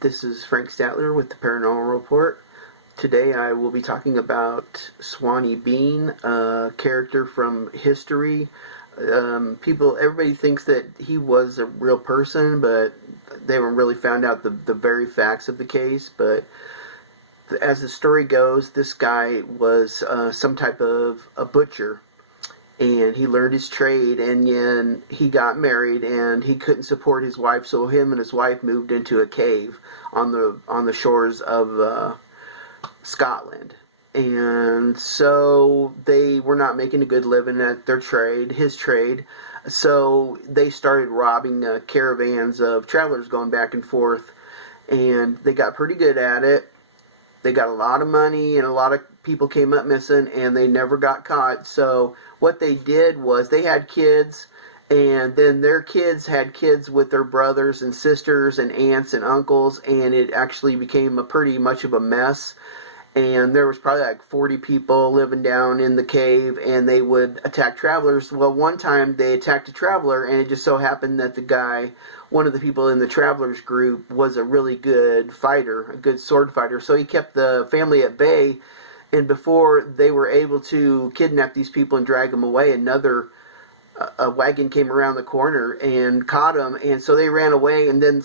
This is Frank Statler with the Paranormal Report. Today I will be talking about Swaney Bean, a character from history. Everybody thinks that he was a real person, but they haven't really found out the very facts of the case. But as the story goes, this guy was some type of a butcher, and he learned his trade, and then he got married, and he couldn't support his wife, so him and his wife moved into a cave on the shores of Scotland. And so they were not making a good living at their trade, his trade. So they started robbing caravans of travelers going back and forth, and they got pretty good at it. They got a lot of money, and a lot of people came up missing, and they never got caught. So what they did was they had kids, and then their kids had kids with their brothers and sisters and aunts and uncles, and it actually became a pretty much of a mess. And there was probably like 40 people living down in the cave, and they would attack travelers. Well, one time they attacked a traveler, and it just so happened that the guy, one of the people in the travelers group, was a really good fighter, a good sword fighter. So he kept the family at bay, and before they were able to kidnap these people and drag them away, another a wagon came around the corner and caught them, and so they ran away. And then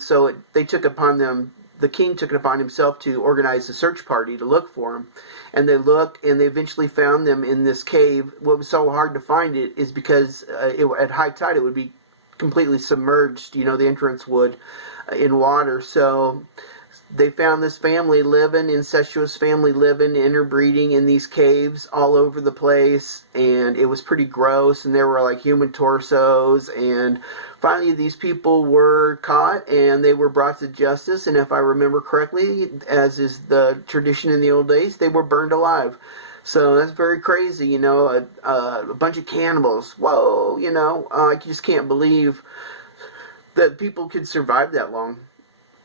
they took upon them, the king took it upon himself to organize a search party to look for them. And they looked, and they eventually found them in this cave. What was so hard to find it is because at high tide it would be completely submerged, the entrance would, in water. So they found this family living, incestuous family living, interbreeding in these caves all over the place, and it was pretty gross, and there were like human torsos. And finally these people were caught, and they were brought to justice, and if I remember correctly, as is the tradition in the old days, they were burned alive. So that's very crazy, a bunch of cannibals. Whoa, I just can't believe that people could survive that long.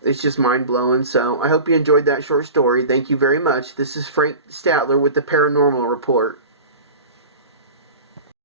It's just mind-blowing. So I hope you enjoyed that short story. Thank you very much. This is Frank Statler with the Paranormal Report.